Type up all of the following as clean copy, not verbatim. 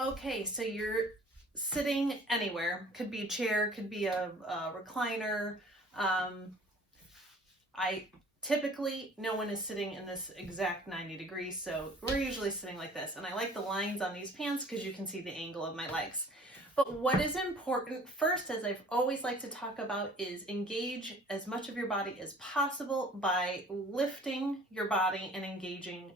Okay, so you're sitting anywhere. Could be a chair, could be a recliner. I typically, no one is sitting in this exact 90 degrees, so we're usually sitting like this. And I like the lines on these pants because you can see the angle of my legs. But what is important first, as I've always liked to talk about, is engage as much of your body as possible by lifting your body and engaging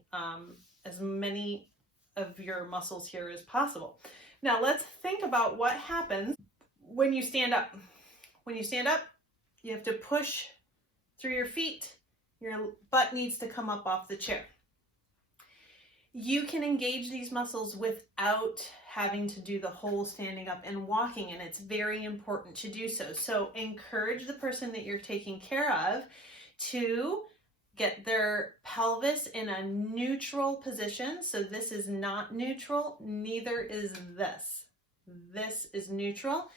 as many of your muscles here as possible. Now let's think about what happens when you stand up. When you stand up, you have to push through your feet. Your butt needs to come up off the chair. You can engage these muscles without having to do the whole standing up and walking, and it's very important to do so. So encourage the person that you're taking care of to get their pelvis in a neutral position. So this is not neutral, neither is this. This is neutral.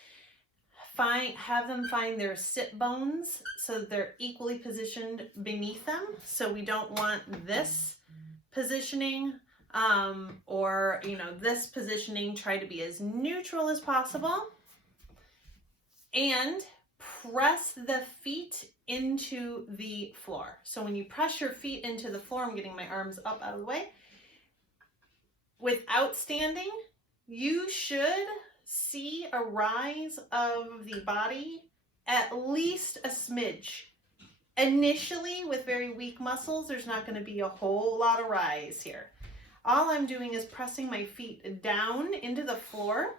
Have them find their sit bones so they're equally positioned beneath them. So we don't want this positioning or this positioning. Try to be as neutral as possible and press the feet into the floor. So when you press your feet into the floor, I'm getting my arms up out of the way. Without standing, you should see a rise of the body at least a smidge. Initially, with very weak muscles, there's not going to be a whole lot of rise here. All I'm doing is pressing my feet down into the floor.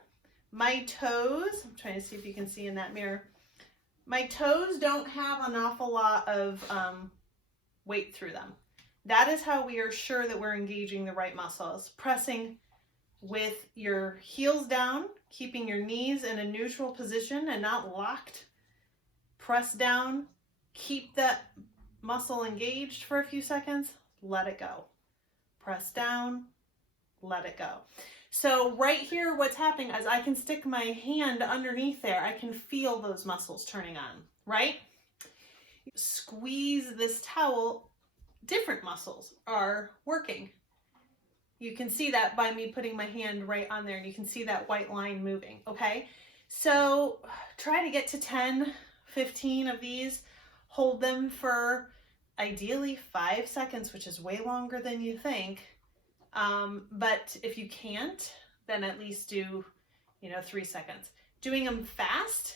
My toes, I'm trying to see if you can see in that mirror, my toes don't have an awful lot of weight through them. That is how we are sure that we're engaging the right muscles. Pressing with your heels down, keeping your knees in a neutral position and not locked. Press down, keep that muscle engaged for a few seconds, let it go. Press down, let it go. So right here, what's happening is I can stick my hand underneath there. I can feel those muscles turning on, right? Squeeze this towel, different muscles are working. You can see that by me putting my hand right on there, and you can see that white line moving, okay? So try to get to 10, 15 of these. Hold them for ideally 5 seconds, which is way longer than you think. But if you can't, then at least do, 3 seconds. Doing them fast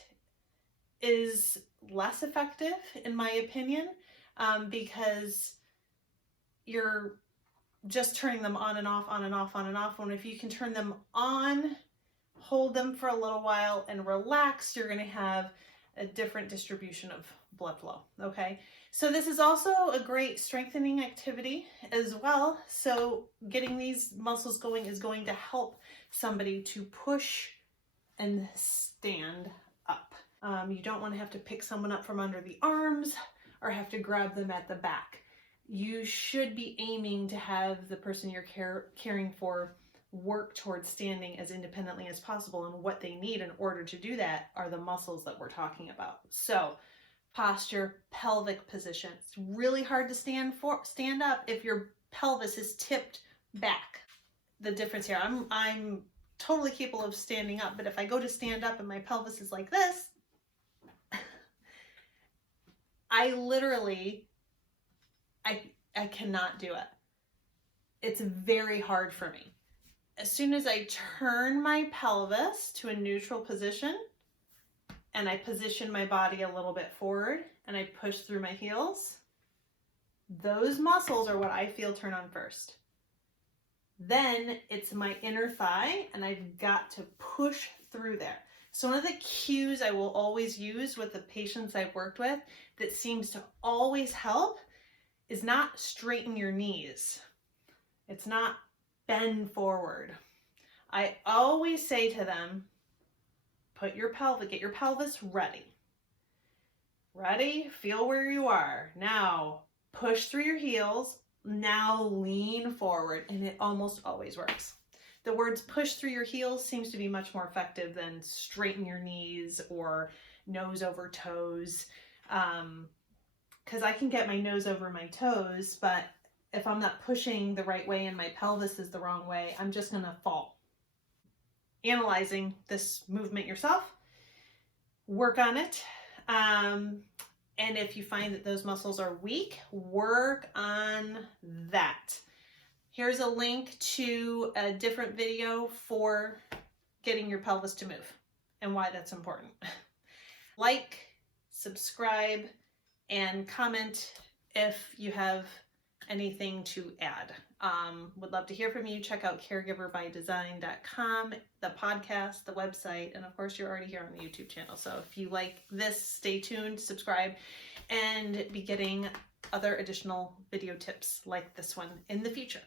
is less effective, in my opinion, because you're just turning them on and off, on and off, on and off. And if you can turn them on, hold them for a little while and relax, you're going to have a different distribution of blood flow. Okay. So this is also a great strengthening activity as well. So getting these muscles going is going to help somebody to push and stand up. You don't want to have to pick someone up from under the arms or have to grab them at the back. You should be aiming to have the person you're caring for work towards standing as independently as possible, and what they need in order to do that are the muscles that we're talking about. So posture, pelvic position. It's really hard to stand up if your pelvis is tipped back. The difference here, I'm totally capable of standing up, but if I go to stand up and my pelvis is like this, I cannot do it. It's very hard for me. As soon as I turn my pelvis to a neutral position and I position my body a little bit forward and I push through my heels, those muscles are what I feel turn on first. Then it's my inner thigh, and I've got to push through there. So one of the cues I will always use with the patients I've worked with that seems to always help is not straighten your knees. It's not bend forward. I always say to them, get your pelvis ready. Ready? Feel where you are. Now push through your heels. Now lean forward, and it almost always works. The words push through your heels seems to be much more effective than straighten your knees or nose over toes. Because I can get my nose over my toes, but if I'm not pushing the right way and my pelvis is the wrong way, I'm just going to fall. analyzing this movement yourself. Work on it. And if you find that those muscles are weak, work on that. Here's a link to a different video for getting your pelvis to move and why that's important. Like, subscribe, and comment if you have anything to add. Would love to hear from you. Check out caregiverbydesign.com, the podcast, the website, and of course you're already here on the YouTube channel. So if you like this, stay tuned, subscribe, and be getting other additional video tips like this one in the future.